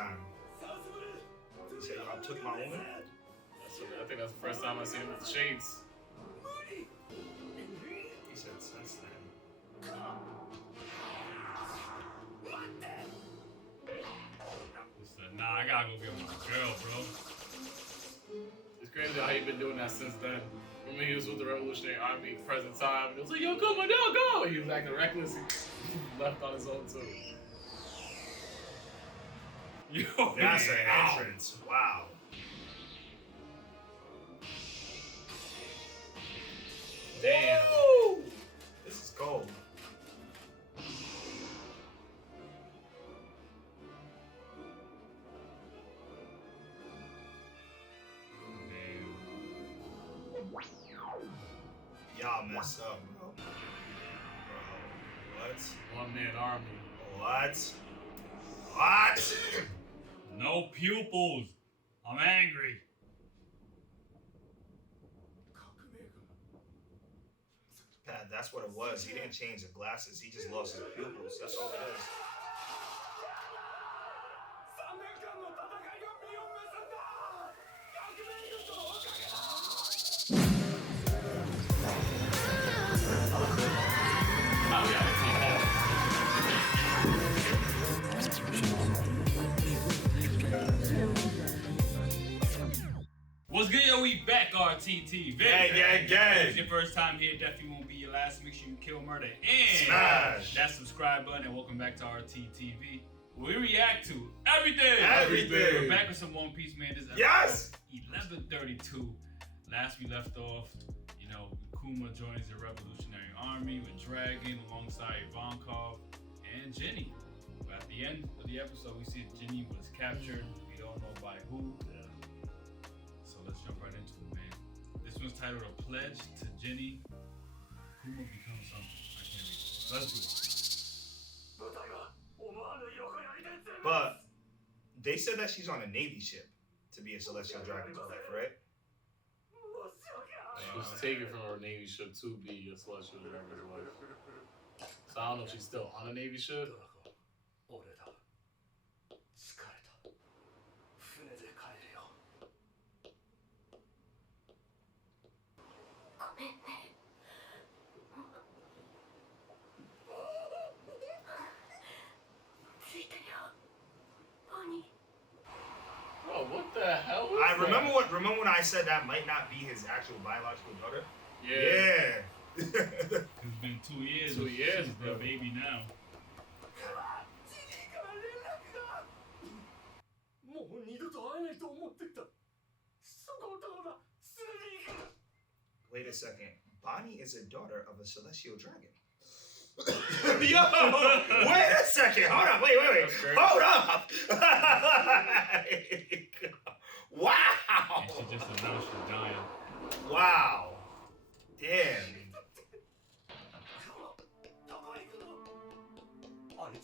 time. He said, I took my own. I think that's the first time I seen him with the shades. He said, since then. He said, nah, I gotta go get my girl, bro. It's crazy how he been doing that since then. When he was with the Revolutionary Army present time, it was like, yo, Kuma, no, go! He was acting reckless. He left on his own too. Yo, That's an entrance. Wow. Damn. Woo! This is gold. Y'all mess up, bro. What? One man army. What? What? No pupils. I'm angry. Pat, that's what it was. He didn't change the glasses. He just lost his pupils. That's all it is. What's good, yo? We back, RTT. Gang. If it's your first time here, definitely won't be your last. Make sure you kill, murder, and smash that subscribe button. And welcome back to RTTV. We react to everything. Everything. We're back with some One Piece, man. This is Yes! 1132. Last we left off, you know, Kuma joins the Revolutionary Army with Dragon alongside Ivankov and Ginny. But at the end of the episode, we see Ginny was captured. We don't know by who. So let's jump right into it, man. This one's titled A Pledge to Ginny. Kuma becomes something. I can't read it. Let's do it. But they said that she's on a Navy ship to be a Celestial Dragon's wife, right? She was taken from her Navy ship to be a Celestial Dragon's wife. So I don't know if she's still on a Navy ship. Oh, what the hell is that? Remember when I said that might not be his actual biological daughter? Yeah. It's been 2 years. 2 years, She's bro. the baby now. Wait a second. Bonnie is a daughter of a Celestial Dragon. Yo! Wait a second! Hold up! Wait! Hold up! Wow! And she just announced she's dying. Wow! Damn! What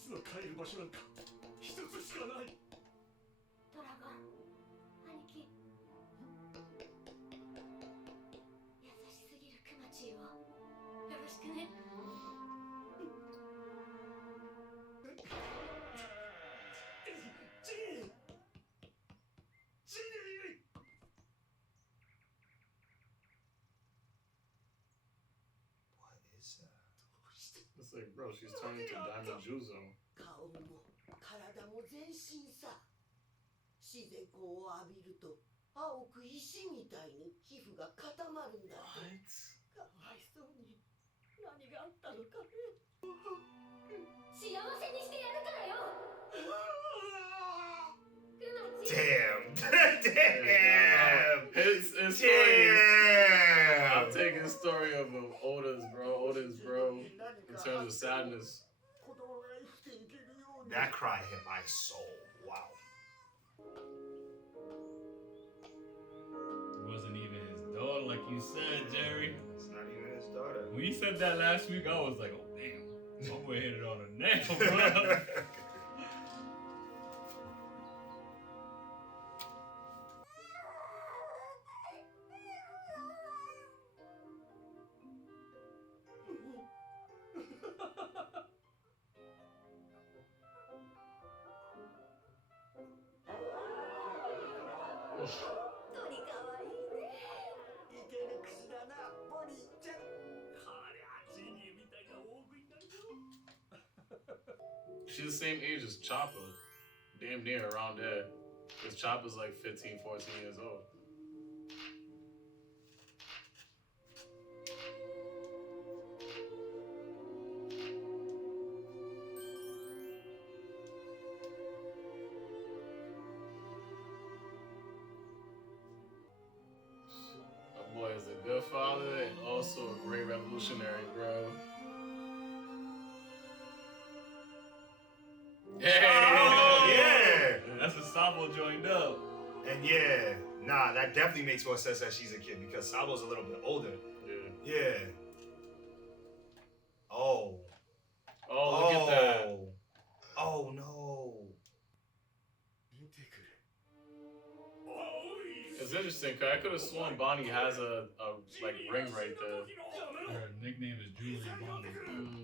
is that? It's like, bro, she's turning into Diamond Juzo. 顔も体も全身さ自然光を浴びると青く石みたいに皮膚が固まるんだってかわいそうに何があったのかね幸せにしてやるからよ Damn! Damn! His story Damn! I'll take his story of Oda's bro in terms of sadness. That cry hit my soul. Wow. It wasn't even his daughter, like you said, Jerry. It's not even his daughter. When you said that last week, I was like, oh, damn. My boy hit it on the nail, bro. 鳥かわいいね。いける口だな、ボニーちゃん。こりゃジニーみたいな大食いになるぞ。 She's the same age as Chopper. Damn near around there. Because Chopper's like 15, 14 years old. My boy is a good father and also a great revolutionary, bro. Oh, yeah. That's when Sabo joined up. And yeah, nah, that definitely makes more sense that she's a kid because Sabo's a little bit older. Yeah. Yeah. Oh. Oh, look at that. Oh no. It's interesting because I could have sworn Bonnie has a like ring right there. Her nickname is Julie Bonnie. Mm,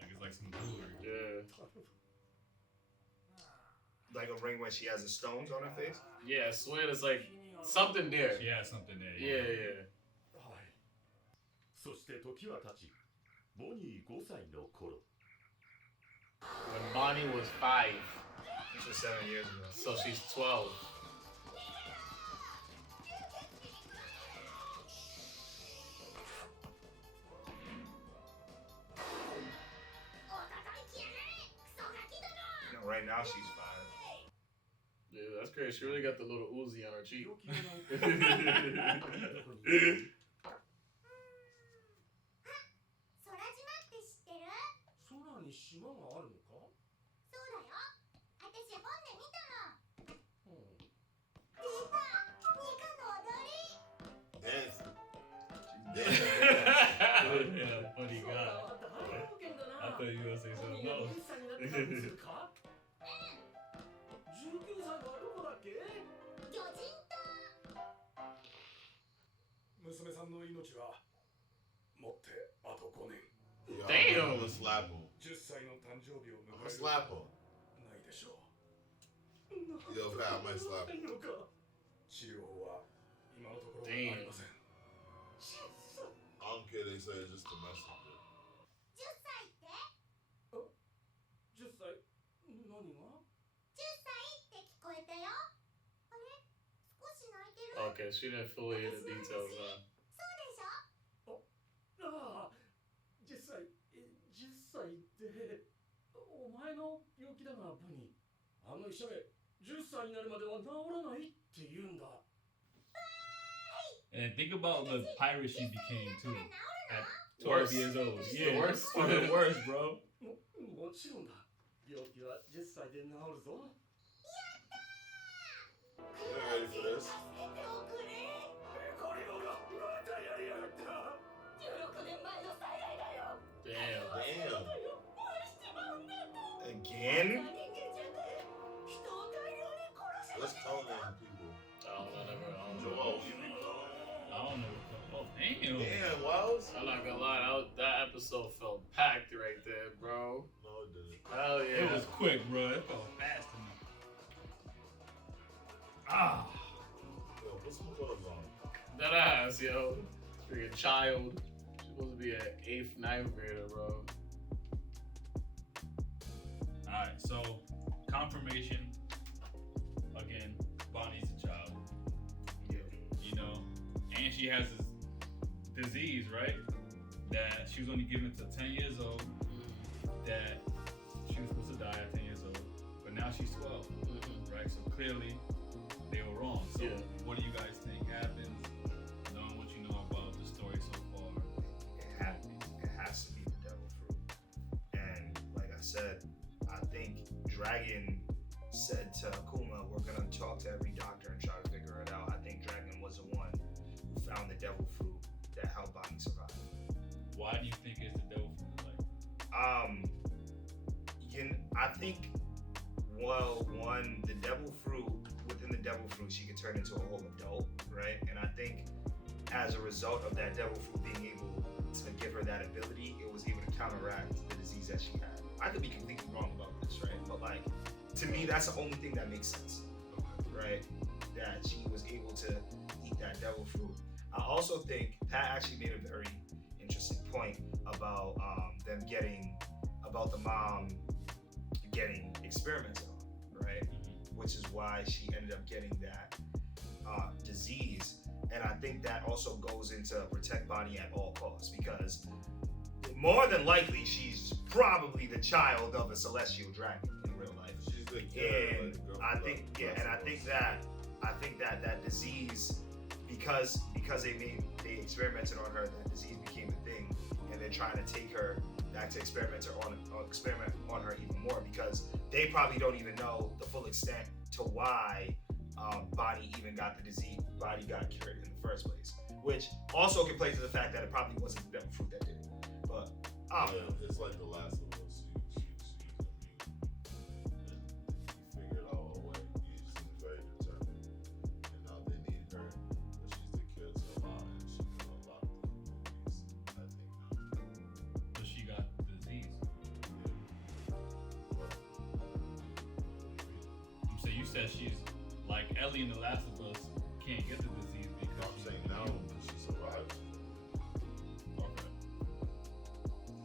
Like it's like some jewelry. yeah. Like a ring when she has the stones on her face? Yeah, I swear there's like something there. She has something there. Yeah, yeah. そして時は経ち、ボニー5歳の頃、 When Bonnie was 5, This was 7 years ago. so she's 12. You know, right now she's 5. Yeah, that's crazy. She really got the little Uzi on her cheek. 空島って知ってる？空に島があるのか？そうだよ。私本で見たの。うん。ピーター、ニカの踊り。 Dance. Yeah, funny guy. I thought you were gonna say something else. 19歳になってたんですか？19歳はどこだっけ？魚人島。娘さんの命は持ってあと5年。 Yo, Damn. I'm gonna slap him. 10歳の誕生日を迎 I'm え gonna る slap him. ないでしょう。 Yo, Pat, I might slap him. のか治療法は今のところありません。 I don't care. They say it's just a messenger. 10歳って10歳何が？ 10歳って聞こえたよ。あれ少し泣いてる。 Okay, she didn't fully hear the details, huh? そうでしょ。ああ、10歳ってお前の病気だがボニー、あの医者め10歳になるまでは治らないって言うんだ。 And think about the pirate she became too. At 12 Worse. years old. She's Yeah, the worst. fucking worse, bro. もちろんだ。病気は10歳で治るぞ。 You ready for this? これをまたやりやがった。 16年前の災害だよ。 Damn. Damn. 燃やしちまうんだと。 Again? 人間じゃねえ。人を大量に殺し Let's tell them people. I don't know. Joel. I don't know. Oh, damn. Damn, Wells. I'm not gonna lie, that episode felt packed right there, bro. No, it didn't. Hell It yeah. was quick, bro. It felt fast to me. Ah. Yo, put some clothes on. That ass, yo. Freaking child. She's supposed to be an 8th, 9th grader, bro. Alright, so confirmation. Again, Bonnie's a child. You know, and she has this disease, right? That she was only given to 10 years old. That she was supposed to die at 10 years old. But now she's 12, right? So clearly they were wrong. So Yeah. what do you guys think happens? Knowing what you know about the story so far. It has to be the devil fruit. And like I said, I think Dragon said to Kuma, we're gonna talk to every doctor and try to figure it out. I think Dragon was the one who found the devil fruit that helped Bonnie survive. Why do you think it's the devil fruit? Like, I think, well, one, the devil fruit, within the devil fruit, she could turn into a whole adult, right? And I think as a result of that devil fruit being able to give her that ability, it was able to counteract the disease that she had. I could be completely wrong about this, right? But like, to me, that's the only thing that makes sense, right? That she was able to eat that devil fruit. I also think Pat actually made a very interesting point about the mom getting experimented on, right? Which is why she ended up getting that disease. And I think that also goes into protect Bonnie at all costs, because more than likely she's probably the child of a celestial dragon in real life. She's the kid. And I think that disease, because they experimented on her, that disease became a thing, and they're trying to take her back to experiment on her even more, because they probably don't even know the full extent to why Bonnie even got the disease. Bonnie got cured in the first place, which also can play to the fact that it probably wasn't the devil fruit that did it. But it's like the last of us. She figured out a way. She seems very determined, and now they need her. But she's the cure to a lot, and she can unlock the movies. I think now. So she got the disease. So you said she's like Ellie in The Last of Us can't get the disease because I'm saying now that she survived. Okay.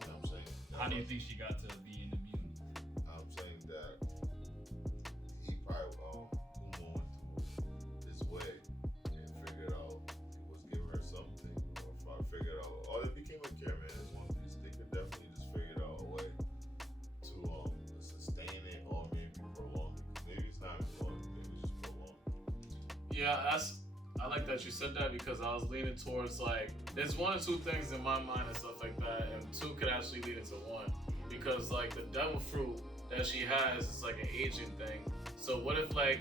I'm saying. How do you think she got to being immune? I'm saying that he probably Kuma went through his way and figured out it was giving her something, or if I figured out, it became a cure, man. It's One Piece. They could definitely just figure out a way to sustain it, or maybe prolong it. Maybe it's not prolong, maybe it's just prolong. Yeah, I like that you said that, because I was leaning towards like there's one or two things in my mind and stuff like that, and two could actually lead into one, because like the devil fruit that she has is like an aging thing. So what if like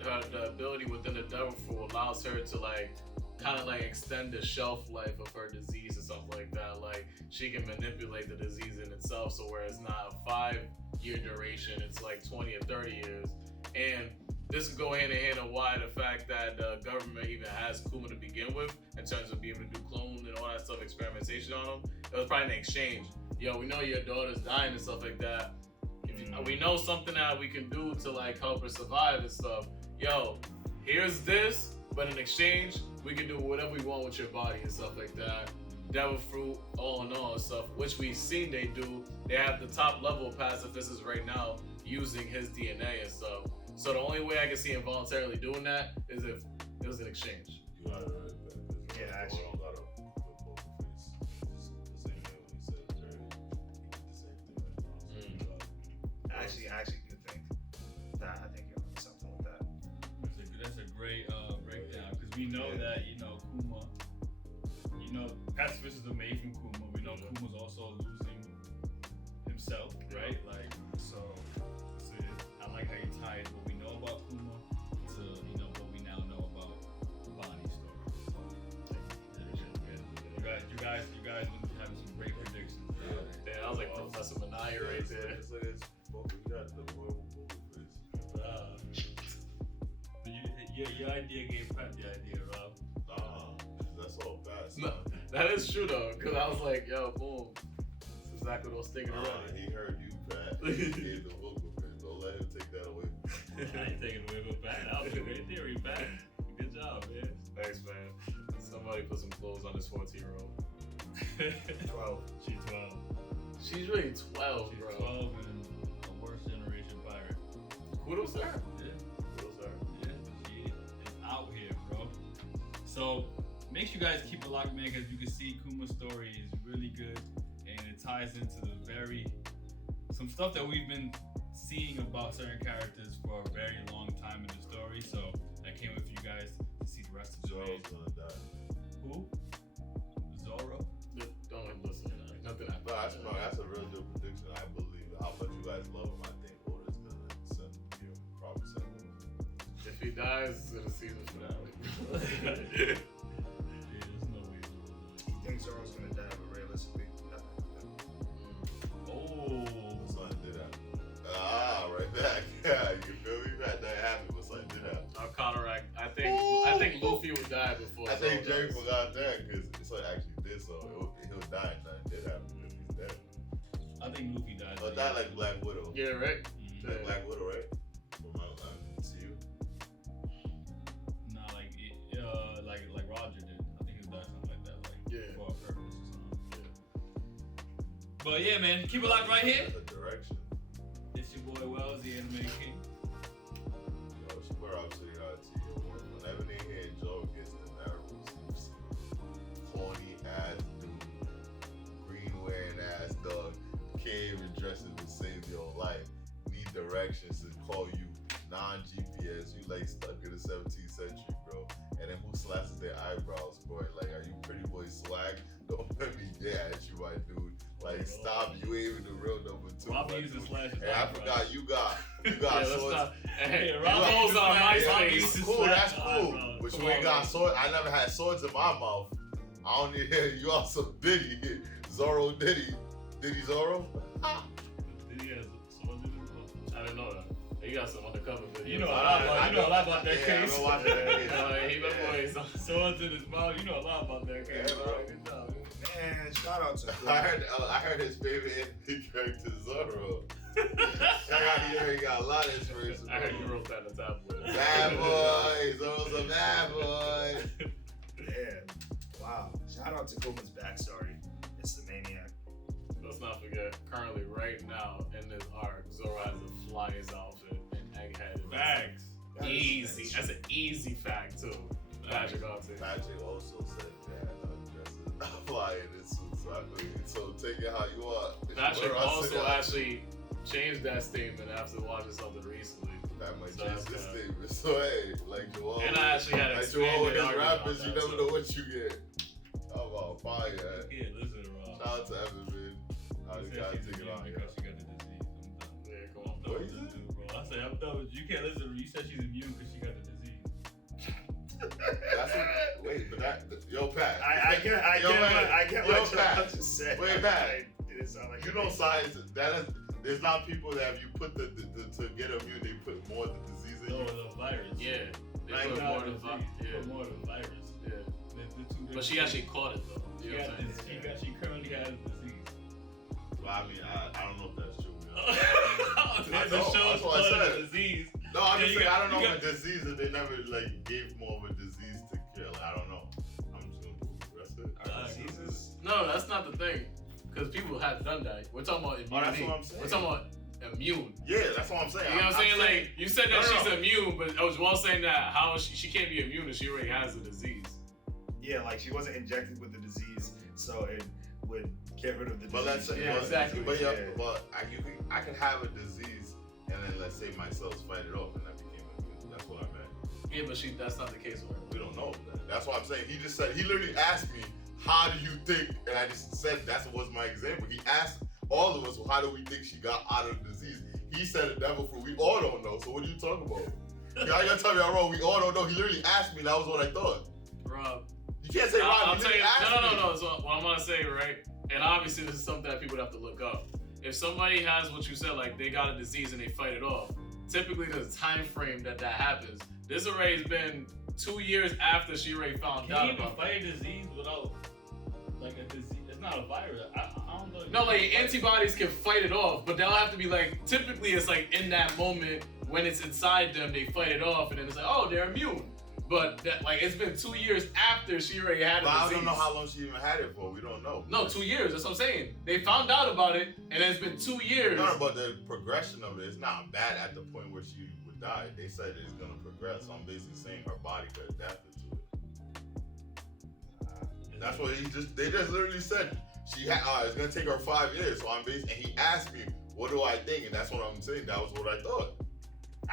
the ability within the devil fruit allows her to like kind of like extend the shelf life of her disease or something like that? Like she can manipulate the disease in itself, so where it's not a 5-year duration, it's like 20 or 30 years. And this could go hand in hand on why the fact that the government even has Kuma to begin with, in terms of being able to do clone and all that stuff, experimentation on them. It was probably an exchange. Yo, we know your daughter's dying and stuff like that. We know something that we can do to like help her survive and stuff. Yo, here's this, but in exchange, we can do whatever we want with your body and stuff like that. Devil fruit, all in all and stuff, which we've seen they do. They have the top level pacifists right now using his DNA and stuff. So the only way I can see him voluntarily doing that is if it was an exchange. You got it right back. Yeah, actually. I got a poker face. Just the same way when he said dirty. He did the same thing right now. I actually do think that. I think you're onto something with that. That's a great breakdown, because we know that Kuma. Pacifists are made from Kuma. We know Kuma's also losing himself, right? Like so. I like how you tied what we know about Kuma to what we now know about Bonnie's story. You guys been having some great predictions. Yeah, I was like Professor Manaya right there. It's like it's poker. You got the horrible poker face. Your idea gave Pat the idea, Rob. That's all fast. No, that is true though, because I was like, yo, boom. That's exactly what I was thinking already. He heard you, Pat. He gave the poker face. Don't let him take that away. I ain't taking away with Pat. That was a great theory, Pat. Good job, man. Thanks, man. Somebody put some clothes on this 14-year-old. 12. She's 12. She's really 12, She's bro. 12 and a worst generation pirate. Kudos to her. Yeah. Kudos to her. Yeah, she is out here, bro. So make sure you guys keep it locked, man, because you can see Kuma's story is really good, and it ties into some stuff that we've been seeing about certain characters for a very long time in the story. So I can't wait for you guys to see the rest of the Zoro's gonna die. Who? Zoro? Don't listen to that. Nothing happened. No, that's a real good prediction. I believe it. How much you guys love him, I think Oda's gonna probably send him. If he dies, it's the season finale. Yeah, there's no way. He thinks Zoro's gonna die, but realistically, nothing. Oh. But something did happen. Right back. Yeah, you feel me? That happened, but something did happen. I'll counteract. I think Luffy would die before. I think Zoro Jerry dies. forgot that because Son actually did so. He'll die and nothing did happen because he's dead. I think Luffy dies. Or die like Black Widow. Yeah, right. Like Black Widow, right? From my see you. Nah, like But yeah, man, keep it locked right here. The direction. It's your boy Wells, the Anime King. Yo, it's your boy Robcityrt. Whenever they hear Joe gets the narratives, horny ass dude, green wearing ass dog, can't even dress it to save your life. Need directions to call you non-GPS. You like stuck in the 17th century, bro. And then who slashes their eyebrows, bro? Like, are you pretty boy swag? Don't let me get at you, my dude. Like, stop. You ain't even the real number 2. Robbie uses slashes. Hey, I forgot you got let's swords. stop. Hey, Yeah, Rob Robbie goes uses on slashes. MySpace. Robbie uses Cool, that's slashes. cool. Eyebrows. But Come you ain't on, got man. swords. I never had swords in my mouth. I don't need to hear you on some Diddy. Zorro Diddy. Diddy Zorro? Did he have swords in his mouth? I didn't know that. He got some undercover videos. You know a lot about that Yeah, case. I've been watching that case. He been boys. Swords in his mouth. You know a lot about that case. Yeah, bro. Good job, man. Man, shout out to I heard his favorite anime character Zorro. He got a lot of inspiration. I heard you wrote that in the tablet. Bad boy. Zorro's a bad boy. Yeah. Wow. Shout out to Kuma's backstory. It's the maniac. Let's not forget, currently, right now, in this arc, Zoro has the flyest outfit and Egghead. Facts. That is- Easy. That's an easy fact, too. Patrick Arty. Patrick also said that dresses fly in his suit. So take it how you want. Patrick Where I also say I- actually changed that statement after watching something recently. That might So change that's this kinda- statement. So hey, like Joel. And I actually had an like Joel expanded with his argument rappers, about you that, never too. know what you get. How about fire? Yeah, listen, Rob. Shout out to Evan, man. I You just said gotta she's take it immune on because here. she got the disease. I'm done. Yeah, come on. I'm done What with you this said? dude, bro. I said I'm done with you. You can't listen. You said she's immune because she got the disease. That's what, wait, but that yo Pat. I get Yo, man. I get Yo, what you're Pat. about to say. Wait, Pat. It didn't sound like You know science. That is. There's not people that if you put the to get immune, they put more of the disease in No, you. the virus. Yeah. They Like, put Not more the than disease. yeah. Put more of the virus. Yeah. They're two different But she things. actually caught it, though. She You know got what I'm saying? this. She currently has the disease. Well, I mean, I don't know if that's true. There's a know, show that's what I called said. the disease. No, I'm Yeah, just you saying, got- I don't know you if a disease that they never like gave more of a disease to kill. I don't know. I'm just gonna prove the rest of it. Alright, diseases. No, that's not the thing. Because people have done that. We're talking about immunity. Oh, that's what I'm saying. We're talking about immune. Yeah, that's what I'm saying. You know what I'm saying? Like, you said that No, no, she's no. immune, but I was well saying that how she can't be immune if she already has the disease. Yeah, like she wasn't injected with the disease, so it would get rid of the disease. But let's say, Yeah, exactly. But yeah, but I can have a disease, and then let's say my cells fight it off, and I became immune. That's what I meant. Yeah, but that's not the case with her. We don't know that. That's what I'm saying. He just said, he literally asked me, how do you think, and I just said that was my example. He asked all of us, well, how do we think she got out of the disease? He said a devil fruit. We all don't know. So what are you talking about? Y'all gotta tell me I'm wrong. We all don't know. He literally asked me, and that was what I thought. Rob. You can't say Rob. I'll He tell you. literally asked me. No. So what I'm gonna say, right? And obviously, this is something that people have to look up. If somebody has what you said, like they got a disease and they fight it off, typically there's a time frame that happens. This already has been 2 years after she already found Can out you even about fight a disease without like a disease? It's not a virus. I don't know. No, like antibodies can fight it off, but they'll have to be like, typically it's like in that moment when it's inside them, they fight it off, and then it's like, oh, they're immune. But that, like, it's been 2 years after she already had a But I disease. don't know how long she even had it for. We don't know. No, 2 years. That's what I'm saying. They found out about it, and it's been 2 years. No, but the progression of it is not bad at the point where she would die. They said it's gonna progress. So I'm basically saying her body could adapt to it. That's what they just literally said. She had, it's gonna take her 5 years. So I'm basically, and he asked me, what do I think? And that's what I'm saying. That was what I thought.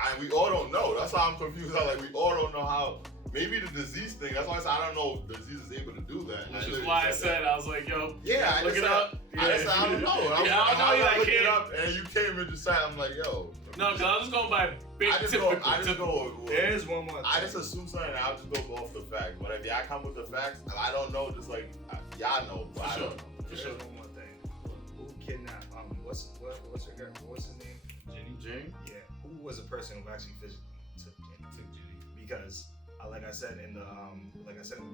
And we all don't know. That's why I'm confused. I'm like, we all don't know how. Maybe the disease thing. That's why I said I don't know if the disease is able to do that. Which is literally why I said, I was like, yo, yeah, I look just it said, up. I just said, I don't know. I Yeah, I know, looked I it can't. up, and you came and just said, I'm like, yo. No, because I was just going by big I just typical. go. There's one more. I just assume something. And I'll just go off the facts. But if y'all come with the facts, and I don't know, just like y'all know, but For I sure. don't know. For There's sure. one more thing. Who kidnapped? What's her girl? What's his name? Jane? Yeah. Who was a person who actually physically took Jenny? Because, like I said in the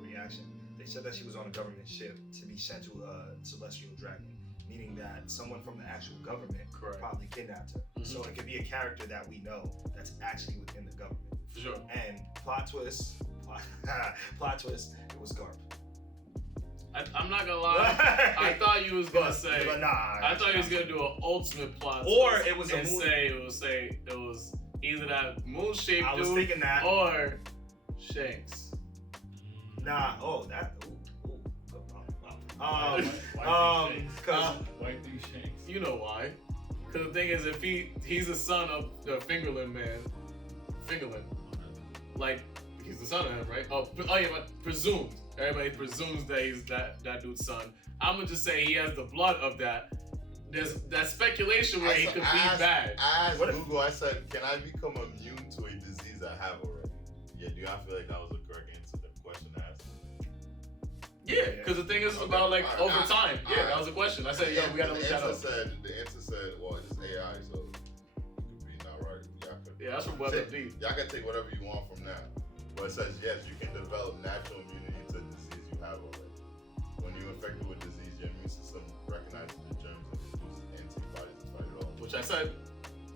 reaction, they said that she was on a government ship to be sent to a celestial dragon, meaning that someone from the actual government Correct. probably kidnapped her. Mhm. So it could be a character that we know that's actually within the government. For sure. And plot twist, it was Garp. I'm not gonna lie. I thought you was gonna say. But nah. I thought you was gonna do an ultimate plot. Or twist it was a and movie. say it was either that moon-shaped I was dude thinking that. or Shanks. Nah. Oh, that. Ooh. White Cause White thing Shanks. You know why? Because the thing is, if he's the son of the Fingerling man, like he's the son of him, right? Oh yeah, but presumed. Everybody presumes that he's that dude's son. I'm gonna just say he has the blood of that. There's that speculation where he could be bad. I asked Google, I said, can I become immune to a disease I have already? Yeah, do y'all feel like that was the correct answer to the question I asked? Yeah, because the thing is about like over time. Yeah, that was a question. I said, we gotta look that up. The answer said, well, it's AI, so it could be not right. Yeah, that's from WebMD. Y'all can take whatever you want from that. But it says, yes, you can develop natural immunity to disease you have already. When you're infected with disease, your immune system recognizes the germs and produces antibodies to fight it off. Which I said.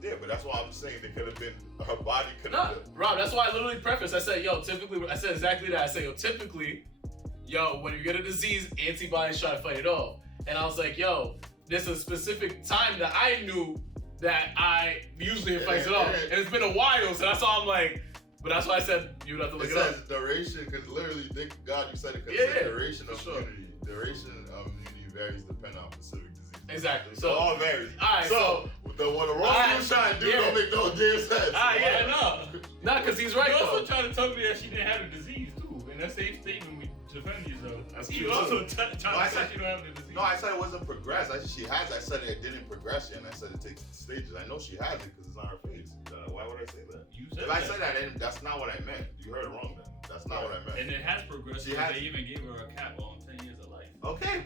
Yeah, but that's why I'm saying they could have been, her body could No, have been. Rob, that's why I literally prefaced. I said, typically, I said exactly that. I said, typically, when you get a disease, antibodies try to fight it off. And I was like, there's a specific time that I knew that I usually it fights it off. And it's been a while, so that's why I'm like, but that's why I said you would have to look it up. It says duration, because literally, God, you said it, because duration of immunity. Duration of immunity varies depending on specific disease. Exactly. So it all varies. Alright, so the Rose shine dude don't make no damn sense. Yeah, no, because he's right. You though. also trying to tell me that she didn't have a disease too, and that safe statement we defend yourself. That's You true. also trying to say she don't have the disease. No, I said it wasn't progressed. She has. I said it didn't progress yet, and I said it takes stages. I know she has it because it's on her face. Why would I say that? You said If I said that, that's not what I meant. You heard it wrong then. That's not what I meant. And it has progressed. She has- They even gave her a cap on 10 years of life. Okay,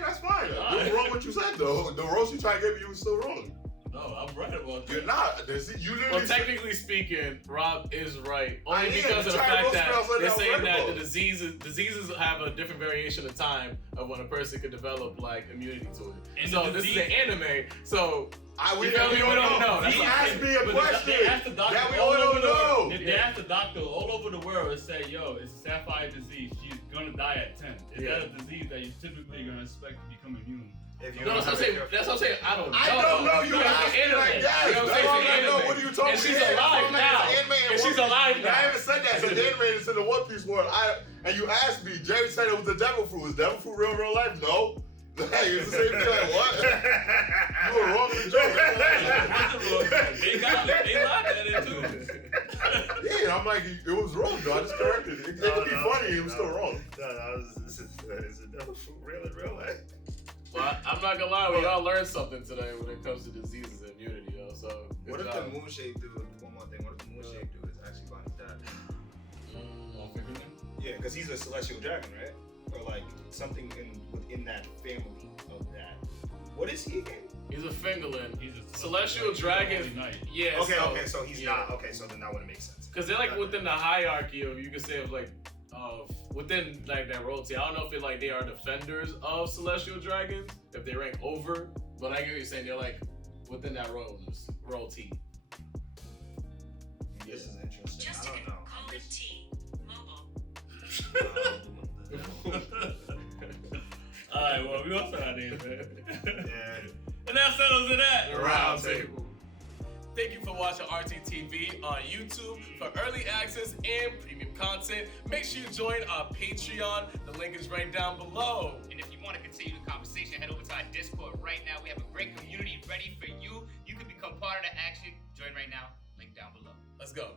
that's fine. You're wrong what you said though. The roast you trying to give me was still wrong. No, I'm right about that. You're not. You literally. Well, technically speaking, Rob is right. Only I am. because of the Try fact to that roast me, I was they're like, saying I'm that right the diseases have a different variation of time of when a person could develop like immunity to it. And so the this is disease- an anime, so we you feel me? We don't know. That's He what I'm asked saying. me a But question They asked the doctor that we all all over don't the know. world. They asked the doctor all over the world and say, it's a sapphire disease. She's gonna die at 10. Is that a disease that you typically gonna expect to become immune? No, that's what I'm saying. That's what I'm saying. I don't know. I don't know. You asked me like that. You know what I'm saying? That's all It's I an know. anime. What are you talking And she's about? alive now. And she's alive now. I haven't said that. So the anime is in the One Piece world. And you asked me. Jerry said it was the devil fruit. Is devil fruit real life? No. Hey, it's the same thing. Like what? You were wrong with the joke. They got it. They laughed at it too. Yeah, and I'm like, it was wrong, though. I just corrected it. It could be funny. It was still wrong. Is it devil fruit real in real life? Well, I'm not gonna lie, we all learned something today when it comes to diseases and immunity, So what if the moon shaped dude? One more thing. What if the moon shaped dude is actually Bonnie's dad? Yeah, because he's a celestial dragon, right? Or like something within that family of that. What is he again? He's a fingerling. He's a celestial dragon. Yeah. Okay, so he's not. Okay, so then that wouldn't make sense. Because they're like within the hierarchy of, you could say, of like, within like that royalty. I don't know if it like they are defenders of celestial dragons, if they rank over, but I get what you're saying. They're like within that royalty. This is interesting. Just I don't know. call it T. Mobile. Alright, well, we also had it, man. Yeah. And that settles it at The round table. Thank you for watching RTTV on YouTube. For early access and premium content, make sure you join our Patreon. The link is right down below. And if you want to continue the conversation, head over to our Discord right now. We have a great community ready for you. You can become part of the action. Join right now. Link down below. Let's go.